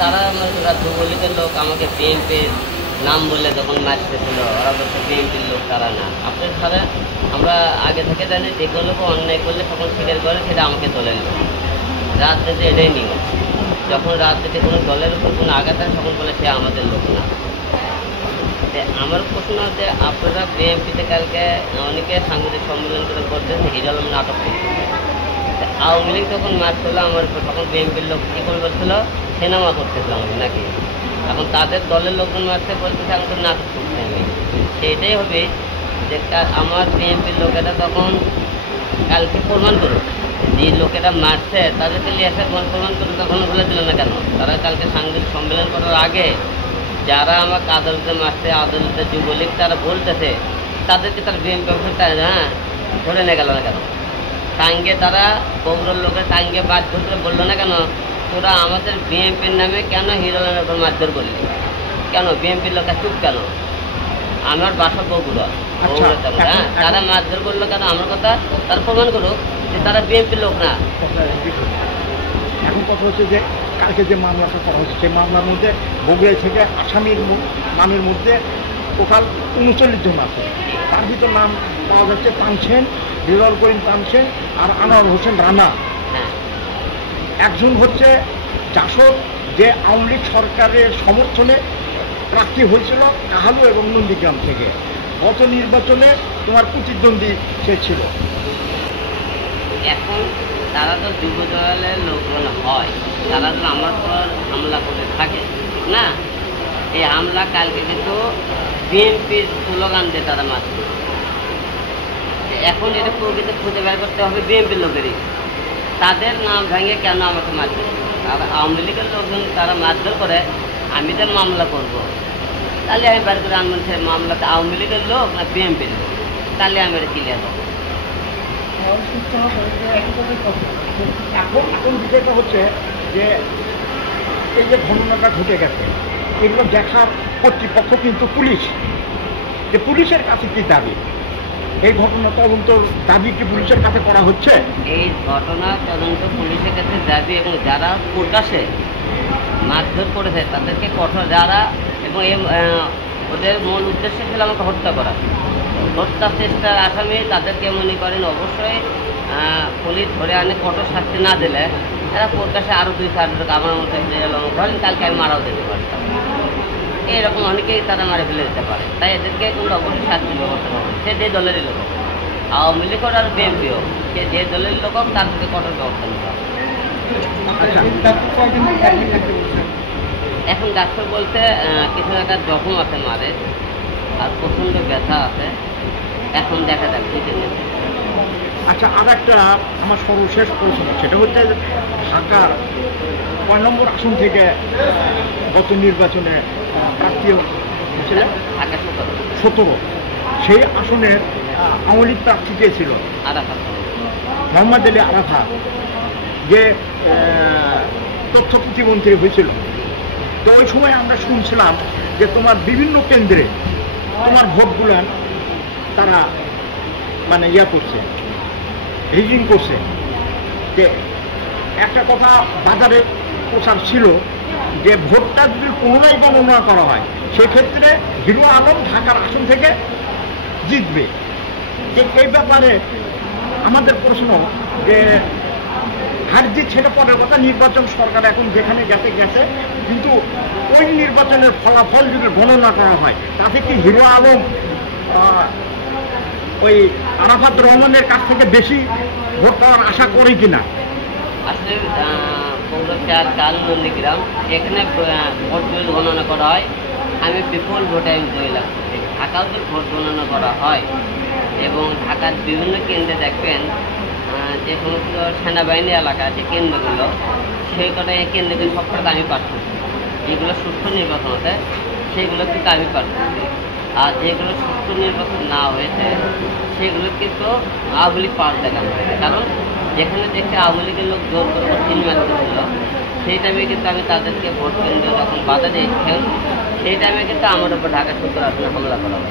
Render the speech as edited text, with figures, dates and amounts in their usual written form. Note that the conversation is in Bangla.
তারা যুবলীগের লোক আমাকে বিএনপির নাম বললে তখন মারতেছিল, ওরা বলছে বিএনপির লোক তারা না। আপনার ধরেন আমরা আগে থেকে জানি যে কোনো লোক অন্যায় করলে তখন স্বীকার করে সেটা আমাকে দলের লোক। রাজনীতি এটাই নিয়ম, যখন রাজনীতি কোনো দলের উপর কোনো আঘাত হয় তখন বলে সে আমাদের লোক না। আমার প্রশ্ন হচ্ছে আপনারা বিএনপিতে কালকে অনেকে সাংবাদিক সম্মেলন করে বলতেন হিরো আলম নাটক করতেছে। আওয়ামী লীগ যখন মারছিল আমার উপর তখন বিএনপির লোক কী করে বলছিল সিনেমা করতেছিল আমাকে নাকি। এখন তাদের দলের লোকজন মারতে বলতেছে আমি তো নাটক করতে আমি। সেইটাই হবে যে আমার বিএনপির লোকেরা তখন কালকে প্রমাণ করুক যে লোকেরা মারছে তাদেরকে নিয়ে এসে প্রমাণ করে তখন বলে দিল না কেন। তারা কালকে সাংবাদিক সম্মেলন করার আগে যারা আমাকে আদালতে মারছে, আদালতে যুবলীগ তারা বলতেছে তাদেরকে তারা বিএনপি অফিসে ধরে নিয়ে গেল না কেন। টাঙ্গে তারা বগুড়ার লোকের টাঙ্গে বাধ্য করে বললো না কেন তোরা আমাদের বিএনপির নামে কেন হিরো আলমের উপর মারধর করলি, কেন বিএনপির লোকের চুপ কেন। আমার বাসা বগুড়া, তারা মারধর করলো কেন আমার কথা তারা প্রমাণ করুক যে তারা বিএনপির লোক না। এখন কথা হচ্ছে যে কালকে যে মামলাটা করা হচ্ছে সেই মামলার মধ্যে বগুড়া থেকে আসামির নামের মধ্যে টোটাল ৩৯ জন আছে। তার ভিতর নাম পাওয়া যাচ্ছে তানসেন, রেজাউল করিম তানসেন আর আনোয়ার হোসেন রানা। একজন হচ্ছে জাসদ, যে আওয়ামী লীগ সরকারের সমর্থনে প্রার্থী হয়েছিল কাহালু এবং নন্দীগ্রাম থেকে। গত নির্বাচনে তোমার প্রতিদ্বন্দ্বী সে ছিল। এখন তারা তো যুব দলের লোকজন হয়, তারা তো আমার পর হামলা করে থাকে ঠিক না। এই হামলা কালকে কিন্তু বিএনপির স্লোগান দিয়ে তারা মারছে। এখন এটা প্রকৃতি খুঁজে বের করতে হবে বিএনপির লোকেরই, তাদের নাম ভেঙে কেন আমাকে মারছে। আর আওয়ামী লীগের লোকজন তারা মারধর করে আমি তো মামলা করব, তাহলে আমি বের করে আনবেন সে মামলাতে আওয়ামী লীগের লোক না বিএনপির লোক, তাহলে আমি এটা ক্লিয়ার হবো। এখন বিষয়টা হচ্ছে যে এই যে ঘটনাটা ঘটে গেছে এগুলো দেখার কর্তৃপক্ষ কিন্তু পুলিশ, যে পুলিশের কাছে কি দাবি, এই ঘটনা তদন্ত দাবি কি পুলিশের কাছে করা হচ্ছে? এই ঘটনা তদন্ত পুলিশের কাছে দাবি, এবং যারা প্রকাশে মারধর করেছে তাদেরকে কঠোর যারা, এবং ওদের মূল উদ্দেশ্য ছিল আমাকে হত্যা করা, হত্যা চেষ্টার আসামি তাদেরকে মনে করেন অবশ্যই পুলিশ ধরে আনে কঠোর শাস্তি না দিলে এরা প্রকাশে আরও 2-4 লোক আমার মতো ধরেন কালকে আমি মারাও দিতে পারতাম। এইরকম অনেকেই তারা মারে ফেলে দিতে পারে, তাই এদেরকে কিন্তু অবশ্যই শাস্তির ব্যবস্থা করবে। সে যে দলেরই লোক, আওয়ামী লীগ হোক আর বিএনপি হোক, সে যে দলের লোক হোক তার থেকে কঠোর ব্যবস্থা নিতে হবে। এখন ডাক্তার বলতে কিছু একটা জখম আছে মারে, আর প্রচণ্ড ব্যথা আছে, এখন দেখা যাক কি দেখে। আচ্ছা, আর একটা আমার সর্বশেষ প্রশ্ন, সেটা হচ্ছে ঢাকার 9 নম্বর আসন থেকে গত নির্বাচনে প্রার্থী ছিলেন 17, সেই আসনের আওয়ামী লীগ প্রার্থী কে ছিল? আরাফাত, মোহাম্মদ আলী আরাফাত, যে তথ্য প্রতিমন্ত্রী হয়েছিল। তো ওই সময় আমরা শুনছিলাম যে তোমার বিভিন্ন কেন্দ্রে তোমার ভোটগুলো তারা মানে করছে, রিজিং করছে। যে একটা কথা বাজারে প্রচার ছিল যে ভোটটা যদি পুনরায় গণনা করা হয় সেক্ষেত্রে হিরো আলম ঢাকার আসন থেকে জিতবে। যে এই ব্যাপারে আমাদের প্রশ্ন যে হার জিত সেটা পরের কথা, নির্বাচন সরকার এখন যেখানে গেছে গেছে, কিন্তু ওই নির্বাচনের ফলাফল যদি গণনা করা হয় তাতে কি হিরো আলম ওই আরাফাত রহমানের কাছ থেকে বেশি ভোট পাওয়ার আশা করে কিনা? আসলে কাল নন্দীগ্রাম এখানে ভোট গণনা করা হয়, আমি বিপুল ভোটে আমি জয়লাভ করছি। ঢাকাও তো ভোট গণনা করা হয়, এবং ঢাকার বিভিন্ন কেন্দ্রে দেখবেন যে সমস্ত সেনাবাহিনী এলাকা যে কেন্দ্রগুলো, সেই কটা কেন্দ্রগুলো সবকটা আমি পাঠ করছি। যেগুলো সুষ্ঠু নির্বাচন হতে সেগুলো কিন্তু আমি পাঠ করছি, আর যেগুলো সুষ্ঠু নির্বাচন না হয়েছে সেগুলো কিন্তু আওয়ামী লীগ পাওয়ার দেখানো হয়েছে। কারণ যেখানে দেখে আওয়ামী লীগের লোক জোর করে সিলমার করছিল, সেই টাইমে কিন্তু আমি তাদেরকে ভোট কেন্দ্র যখন বাধা দিয়েছিলাম, সেই টাইমে কিন্তু আমার উপর ঢাকা 17 আসনে হামলা করা হয়।